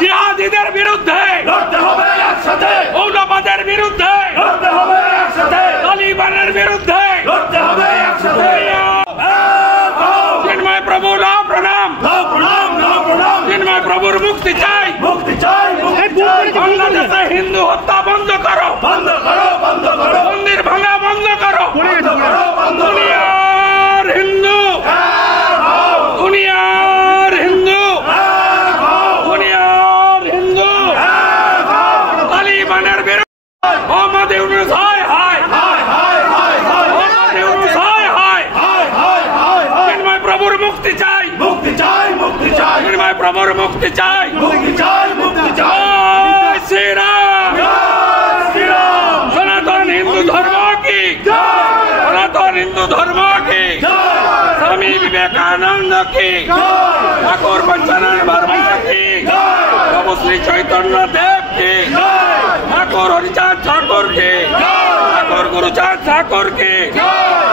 জিহাদিদের বিরুদ্ধে লড়তে হবে একসাথে, মৌলবাদের বিরুদ্ধে লড়তে হবে একসাথে, তালিবানের বিরুদ্ধে লড়তে হবে একসাথে। চিন্ময় প্রভু লাভ প্রণাম, চিন্ময় প্রভুর মুক্তি চাই, মুক্তি চাই, বাংলাদেশে হিন্দু হত্যা বন্ধ করো, বন্ধ করো, বন্ধ করো, মন্দির ভাঙা বন্ধ করো, দুনিয়ার হিন্দু, দুনিয়ার হিন্দু, দুনিয়ার হিন্দু, তালিবানের বিরুদ্ধে মোহাম্মদ ইউনূস হায় হায়, মোহাম্মদ ইউনূস হায় হায়, চিন্ময় প্রভুর মুক্তি চাই, মুক্তি চাই, মুক্তি চাই, চিন্ময় প্রভুর মুক্তি চাই, মুক্তি চাই, মুক্তি চাই। জয় শ্রীরাম, জয় শ্রীরাম, সনাতন হিন্দু ধর্ম কি জয়, সনাতন হিন্দু ধর্ম কি জয়, স্বামী বিবেকানন্দ কি জয়, ঠাকুর বঞ্চনানন্দ বর্মা কি জয়, প্রভু শ্রী চৈতন্য দেব কি জয়, ঠাকুর হরিচাঁদ ঠাকুর কি জয়, ঠাকুর গুরুচাঁদ ঠাকুর কি জয়।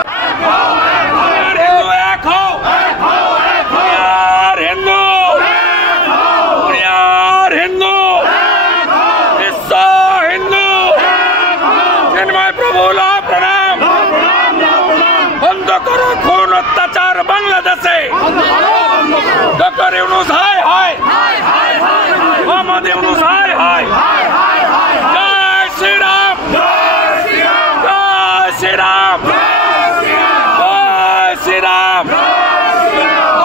হিন্দু এক হও, দুনিয়ার হিন্দু, দুনিয়ার হিন্দু, বিশ্ব হিন্দু, চিন্ময় প্রভু লাভ প্রণাম। বন্ধ করো খুন অত্যাচার বাংলাদেশে, ডক্টর ইউনূস হায় হায়, মোহাম্মদ ইউনূস হায় হায়, জয় শ্রীরাম, জয় শ্রীরাম, জয় শ্রীরাম, জয় শ্রীরাম,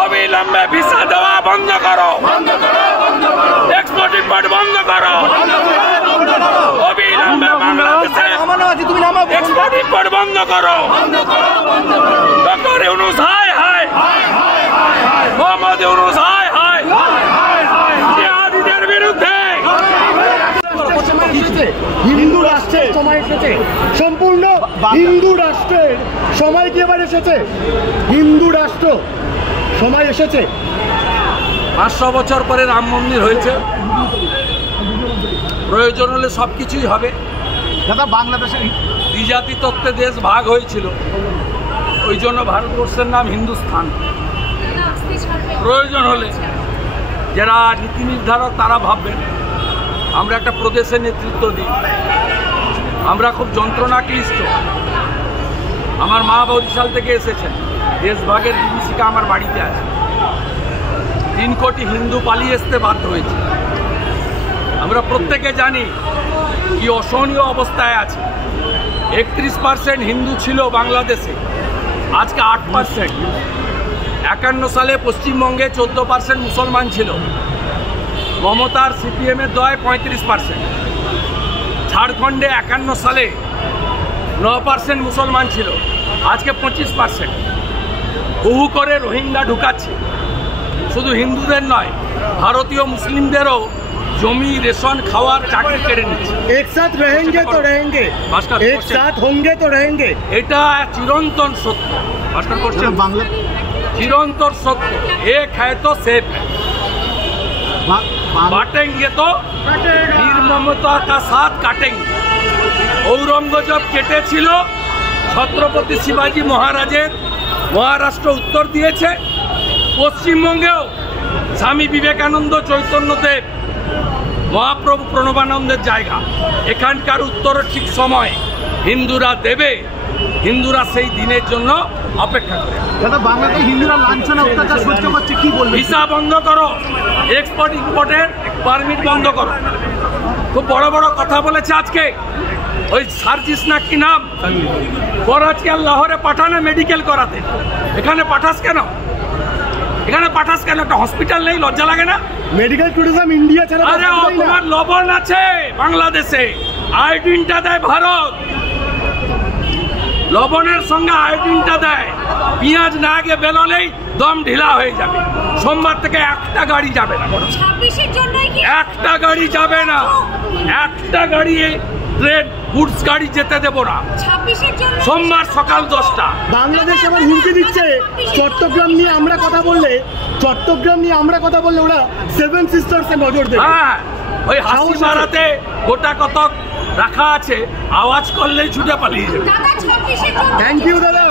অবিলম্বে ভিসা দেওয়া বন্ধ করো, এক্সপোর্ট ইম্পোর্ট বন্ধ করো, অবিলম্বে বাংলাদেশে এক্সপোর্ট ইম্পোর্ট বন্ধ করো, ডক্টর ইউনূস হায় হায়, মোহাম্মদ ইউনূস হায় হায়, জিহাদিদের বিরুদ্ধে। হিন্দু রাষ্ট্রের সময় এসেছে, সম্পূর্ণ হিন্দু রাষ্ট্রের সময় কি এবার এসেছে, হিন্দু রাষ্ট্র সময় এসেছে। 500 বছর পরে রাম মন্দির হয়েছে, প্রয়োজন হলে সবকিছুই হবে। দাদা বাংলাদেশের দ্বিজাতি তত্ত্বে দেশ ভাগ হয়েছিল, ওই জন্য ভারতবর্ষের নাম হিন্দুস্থান। প্রয়োজন হলে যারা নীতি নির্ধারক তারা ভাববেন আমরা একটা প্রদেশের নেতৃত্ব দিই। আমরা খুব যন্ত্রণাক্লিষ্ট। আমার মা বরিশাল থেকে এসেছেন, দেশভাগের বিভীষিকা আমার বাড়িতে আছে। 3 কোটি হিন্দু পালিয়ে আসতে বাধ্য হয়েছে। আমরা প্রত্যেকে জানি কি অসহনীয় অবস্থায় আছে। 31% হিন্দু ছিল বাংলাদেশে, আজকে 8%। 51 সালে পশ্চিমবঙ্গে 14% মুসলমান ছিল। মমতার সিপিএমের দয় 35%। ঝাড়খণ্ডে 51 সালে 9% মুসলমান ছিল, আজকে 25%। হুহু করে রোহিঙ্গা ঢুকাচ্ছে। শুধু হিন্দুদের নয়, ভারতীয় মুসলিমদেরও জমি, রেশন, খাওয়ার, চাকরি কেড়ে নিচ্ছে। একসাথ रहेंगे तो रहेंगे, एक साथ होंगे तो रहेंगे। এটা চিরন্তন সত্য। ভাস্কর করছেন বাংলা চিরন্তন সত্য। এক হ্যায় তো সেফ হ্যায়, বাটেঙ্গে তো নির্মমতা কা সাথ কাটেঙ্গে। ঔরঙ্গজেব কেটেছিল, ছত্রপতি শিবাজি মহারাজের মহারাষ্ট্র উত্তর দিয়েছে। পশ্চিমবঙ্গেও স্বামী বিবেকানন্দ, চৈতন্যদেব, মহাপ্রভু প্রণবানন্দের জায়গা। এখানকার উত্তর ঠিক সময় হিন্দুরা দেবে। হিন্দুরা সেই দিনের জন্য অপেক্ষা করে। দাদা বাংলাদেশে হিন্দুরা লাঞ্ছনা অত্যাচার সহ্য করছে, কি বলবেন? ভিসা বন্ধ করো, এক্সপোর্ট ইম্পোর্টের পারমিট বন্ধ করো। খুব বড় বড় কথা বলেছে আজকে। ওই সার্জিস না কি নাম, করাচি আর লাহোরে পাঠানো মেডিকেল করাতে। এখানে পাঠাস কেন? এখানে পাঠাস কেন? একটা হসপিটাল নেই? লজ্জা লাগে না? মেডিকেল ট্যুরিজম ইন্ডিয়া ছাড়া। আরে তোমার লবণ আছে বাংলাদেশে, আয়োডিনটা দেয় ভারত। লবণের সঙ্গে আয়োডিনটা দেয়। পেঁয়াজ না আগে বেরোলেই দম ঢিলা হয়ে যাবে। সোমবার থেকে একটা গাড়ি যাবে না, একটা গাড়ি যাবে না, একটা গাড়ি ট্রেন গুডস গাড়ি যেতে দেবো না। সোমবার সকাল 10টা। বাংলাদেশ আবার হুমকি দিচ্ছে চট্টগ্রাম নিয়ে আমরা কথা বললে ওরা 7 সিস্টার্সে নজর দেবে। হ্যাঁ, ওই হাসি মারাতে গোটা কতক রাখা আছে, আওয়াজ করলেই ছুটে পালিয়ে যাবে। থ্যাংক ইউ দাদা।